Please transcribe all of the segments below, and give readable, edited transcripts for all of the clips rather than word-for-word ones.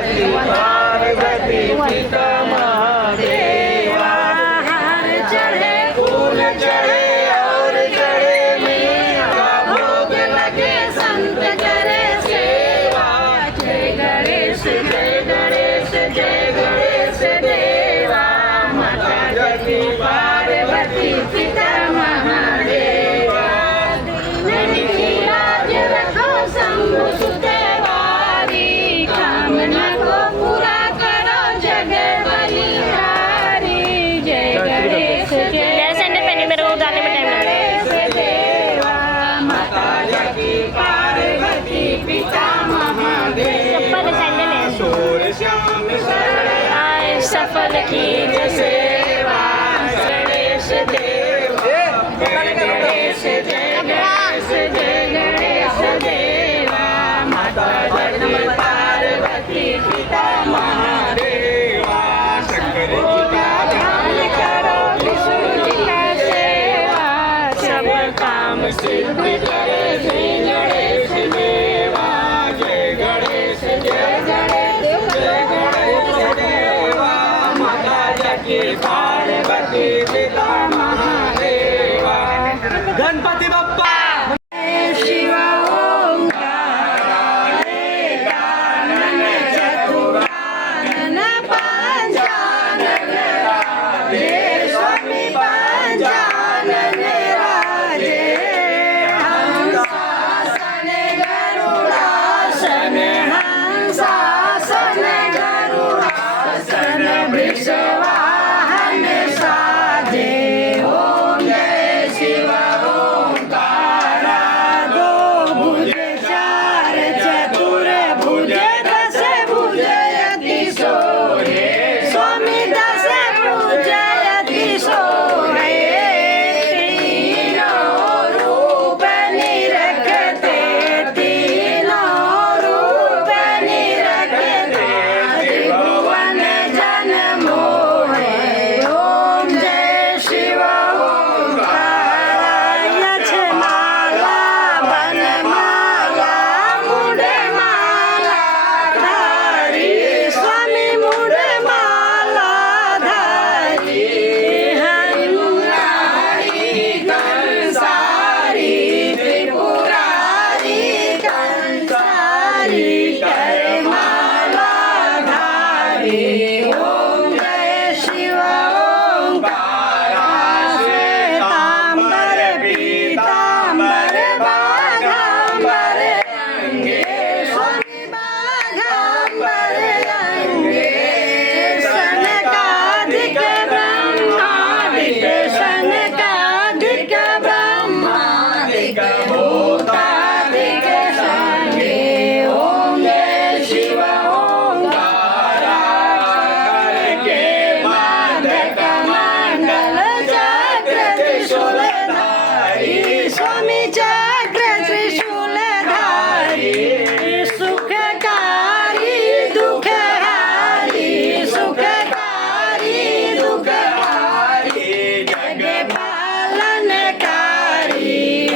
की पार्वती पिता महादेवा। हार चढ़े फूल चढ़े और चढ़े मीठा भोग लगे संत करे सेवा। जय गणेश जय गणेश जय गणेश देवा। माता की पार्वती पिता महादेवा। दीन की लाज रखो शंभु सुदेवारी। कामना को पूरा करो जग बलिहारी। जय गणेश जय संडे पहले मेरे को गाने में टाइम लगा। गणेश देवा। माता की पार्वती पिता महादेवा। चप्पल सैंडल है। शोर श्याम शरण आए सफल की सेवा। गणेश देवा जय गणेश जय गणेश जय गणेश देवा। माता की पार्वती पिता महादेवा। शंकर जी का ध्यान करो विष्णु जी का सेवा। सब काम सिद्ध करे श्री गणेश देवा। जय गणेश जय गणेश जय गणेश देवा। माता की पार्वती पिता महादेवा। गणपति बप्पा शिव ओंकार एकानन चतुरानन पंचानन राजे। स्वामी पंचानन राजे। हंसासन गरुडासन हंसासन गरुडासन वृषवाहन साजे। ओम जय शिव ओंकारा। दो भुज चार चतुर भुज दस भुज अति सोहे। स्वामी दस भुज अति सोहे। तीनों रूप निरखते तीनों रूप निरखते। त्रिभुवन जन मोहे। ओम जय शिव ओंकारा। यक्षमाला वनमाला मुंडमाला धारी। स्वामी मुंडमाला धारी। हनुमानी कंसारी त्रिपुरारी कंसारी करमाला धारी। ओम जय शिव ओंकारा। श्वेतांबर पीतांबर बाघांबर अंगे। स्वामी बाघांबर अंगे। सनकादिक ब्रह्मादिक सनकादिक ब्रह्मादिक भूतादिक संगे। ओम जय शिव ओंकारा। के माधक मंडल चक्र त्रिशूलधारी। स्वामी चक्र त्रिशूलधारी। सुखकारी दुखहारी सुखकारी दुखहारी। जग पालनकारी।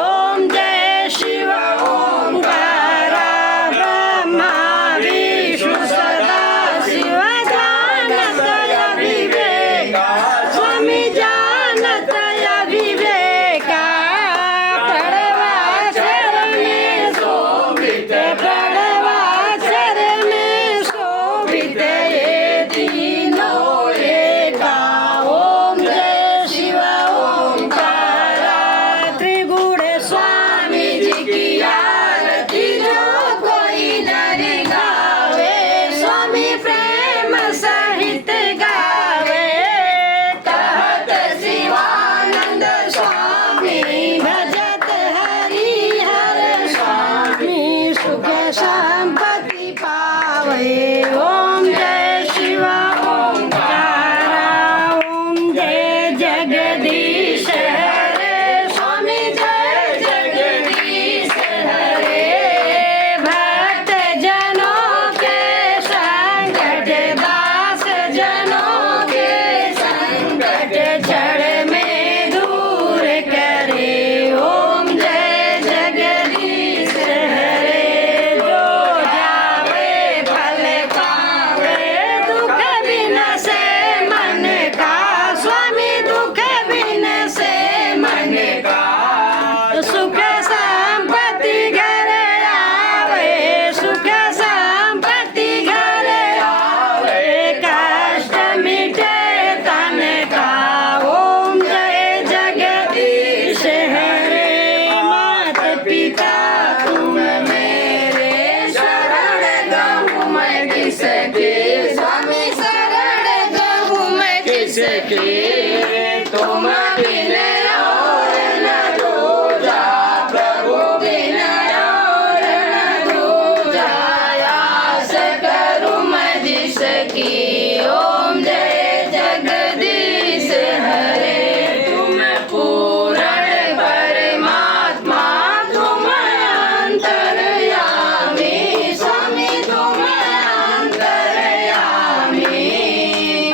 ओम जय शिव ओंकारा। ब्रह्मा विष्णु सदा शिव जानत अविवेका। स्वामी जानत अविवेका। प्रणवाक्षर में शोभित प्रणवाक्षर में शोभित ये तीनों एका। ओम जय शिव ओंकारा। त्रिगुण स्वामी जी की आरती जो कोई नर गावे। स्वामी प्रेम सहित गावे। कहत शिवानंद स्वामी भजत हरि हर स्वामी। सुख संपत्ति पावे। ओम जय शिव ओंकारा। ओम जय जगदीश हरे। स्वामी जय जगदीश हरे। भक्त जनों के संकट दास जनों के संकट क्षण में दूर करे। ओम जय जगदीश हरे। जो जावे फल किसकी स्वामी शरण जाऊं मैं किसकी तुम बिन और न दूजा प्रभु बिन और न दूजा आस करूं मैं जिसकी ओम जय जगदीश हरे तुम पूर्ण परमात्मा तुम अंतर्यामी स्वामी तुम अंतर्यामी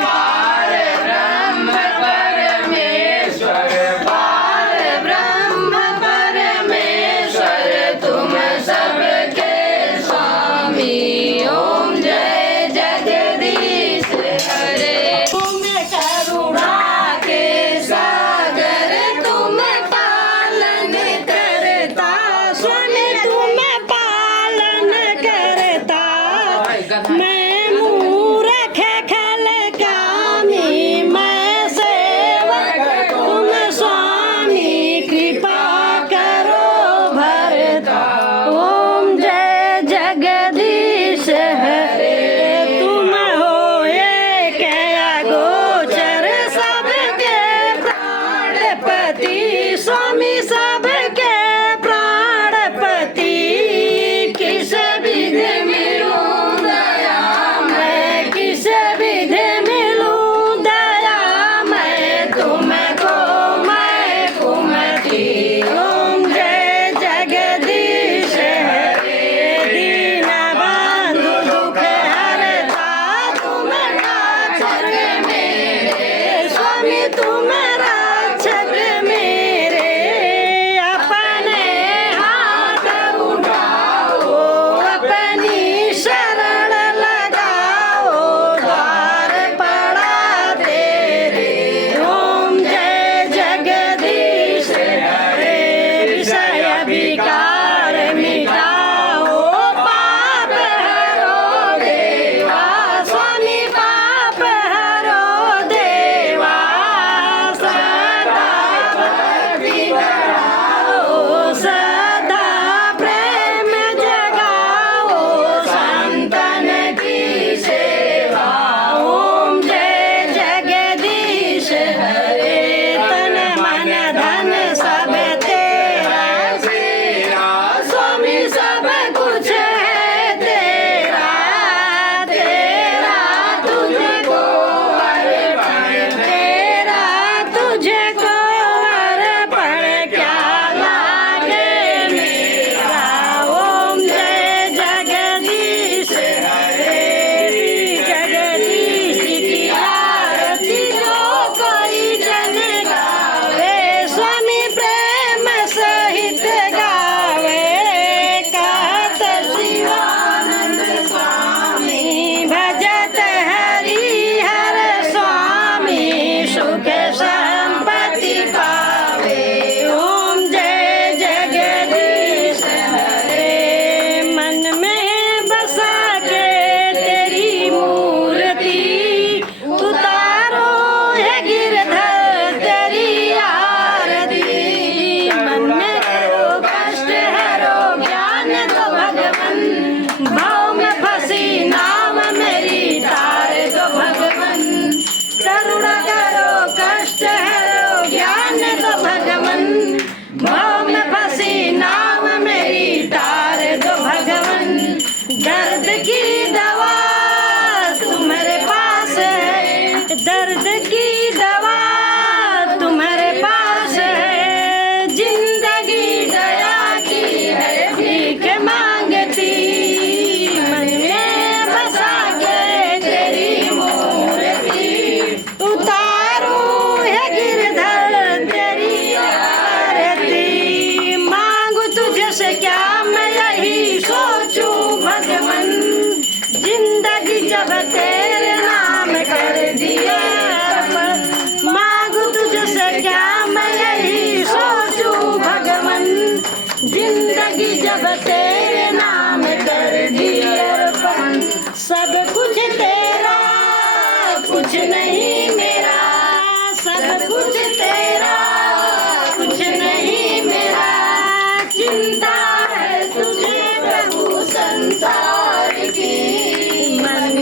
पार ब्रह्म परमेश्वर पार ब्रह्म परमेश्वर तुम सबके स्वामी ओम जय जगदीश हरे तुम करुणा के सागर तुम पालन करता स्वामी तुम पालन करता मैं मूर्ख खल कामी मैं सेवक तुम स्वामी कृपा करो भरता ओम जय जगदीश हरे तुम हो एक गोचर सबके प्राणपति स्वामी सबके प्राणपति किस विधि मिलूं दया मैं किस विधि मिलूं दया मैं तुमको मैं कुमति ओम जय जगदीश हरे दीन बंधु दुख हरता तुम रक्षक मेरे स्वामी तुम रक्षक मेरे अपने हाथ उठाओ अपनी शरण लगाओ द्वार पड़ा तेरे ओम जय जगदीश हरे विषय विकार मिटाओ पाप हरो देवा स्वामी पाप हरो देवा सदा भक्ति बढ़ाओ सदा प्रेम जगाओ संतन की सेवा ओम जय जगदीश हरे तन मन धन सब तेरा स्वामी सब कुछ है तेरा तेरा तुझको अर्पण तेरा तुझको अर्पण क्या लागे मेरा ओम जय जगदीश हरे जगदीश की आरती जो कोई जन गावे स्वामी प्रेम सहित गावे कहत शिवानंद स्वामी भजत हरि हर स्वामी सुख संपत्ति पावे ओम जय जगदीश हरे मन में बसा के तेरी मूर्ति उतारो है गिरधर तेरी आरती मन में करो कष्ट हरो ज्ञान दो भगवन भाव में फंसी नाम मेरी तार दो भगवन करुणा करो कष्ट हरो ज्ञान दो भगवन भाव में फंसी नाम मेरी तार दो भगवन दर्द की दवा तुम्हारे पास है दर्द की दवा तुम्हारे पास है जिंदगी दया की है भीख मांगती मन में बसा के तेरी मूर्ति उतारू है गिरधर तेरी आरती मांगू तुझसे क्या मैं यही सोचूं भगवन जिंदगी जब तेरे नाम कर दिया अर्पण मांगू तुझसे क्या मैं यही सोचूं भगवन जिंदगी जब तेरे नाम कर दिया अर्पण सब कुछ तेरा कुछ नहीं मेरा सब कुछ तेरा कुछ नहीं मेरा चिंता है तुझे प्रभु संसार की मन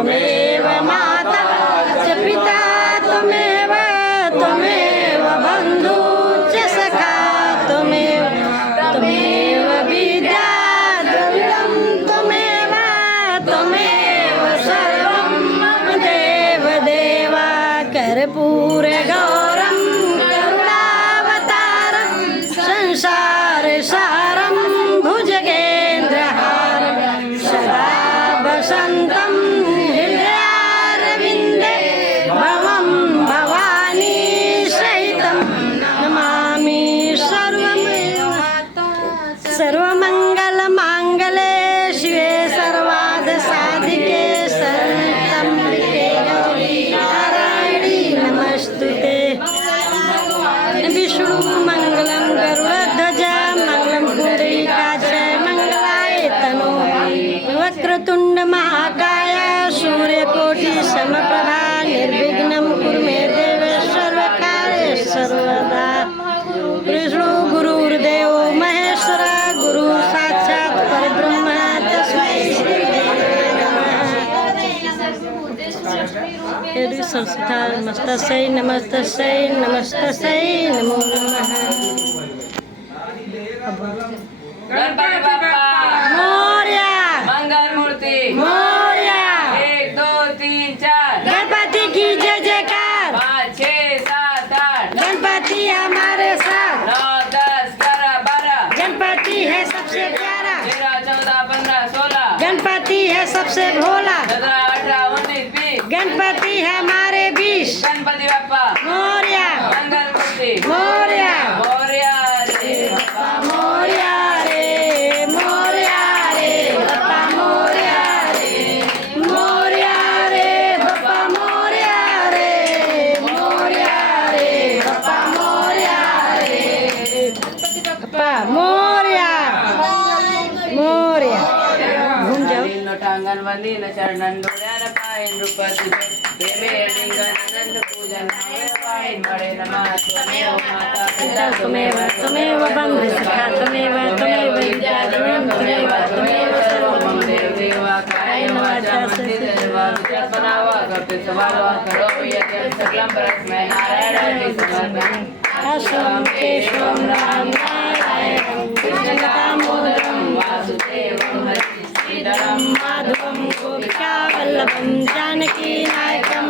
त्वमेव माता च पिता त्वमेव त्वमेव बन्धु च सखा त्वमेव त्वमेव विद्या द्रविणं त्वमेव त्वमेव सर्वं मम देव देवा कर्पूरगौरं करुणावतारं संसारसारं भुजगेन्द्रहारं सदा वसन्तं हृदयारविन्दे भवं भवानी सहितं नमामि सर्वमङ्गलमाङ्गले शिवे सर्वार्थसाधिके शरण्ये गौरी नारायणी नमस्तुते विष्णुमङ्गलं गरुडध्वज मङ्गलं पुण्डरीकाच मङ्गलाय तनो वक्रतुण्डमहाकाय सूर्यकोटिसमप्रभा निर्विघ्नं कुरु मे देव सर्वकार्येषु सर्वदा विष्णु गुरुर्देवो महेश्वर गुरु साक्षात् परब्रह्म तस्मै श्री गुरवे नमः संस्था नमस्तस्यै नमस्तस्यै नमस्तस्यै नमो नमः गणपती बाप्पा मोरया मंगल मूर्ती मोरया 1 2 3 4 गणपति की जय जयकार 5 6 7 8 गणपति हमारे साथ 9 10 11 12 गणपति है सबसे प्यारा 13 14 15 16 गणपति है सबसे भोला 17 18 19 20 गणपति है हमारे बीच गणपती बाप्पा मोरया मंगल मूर्ती मोरया मोरया रे मोरया रे मोरया रे बप्पा मोरया रे मोरया रे बप्पा मोरया रे मोरया रे बप्पा मोरया रे बप्पा मोरया मोरया घूम जाओ टांगन वंदीन चरणन डोळ्यान पायन नृपती प्रेमे लिंगन अनंत पूजन पायन बडे नमः त्वमेव माता पिता त्वमेव त्वमेव बन्धु सखा त्वमेव त्वमेव विद्या द्रविणं त्वमेव त्वमेव सर्वं मम देव देवा कायेन वाचा मनसेन वा विचारपणा वा कर्तृत्वा वा करोमि यत् सकलं परस्मै नारायणाय समर्पयामि अश्वं केशवं राम नारायणं कृष्णं दामोदरं वासुदेवं हरिं श्रीधरं माधवं गोपिकावल्लभं जानकीनायकं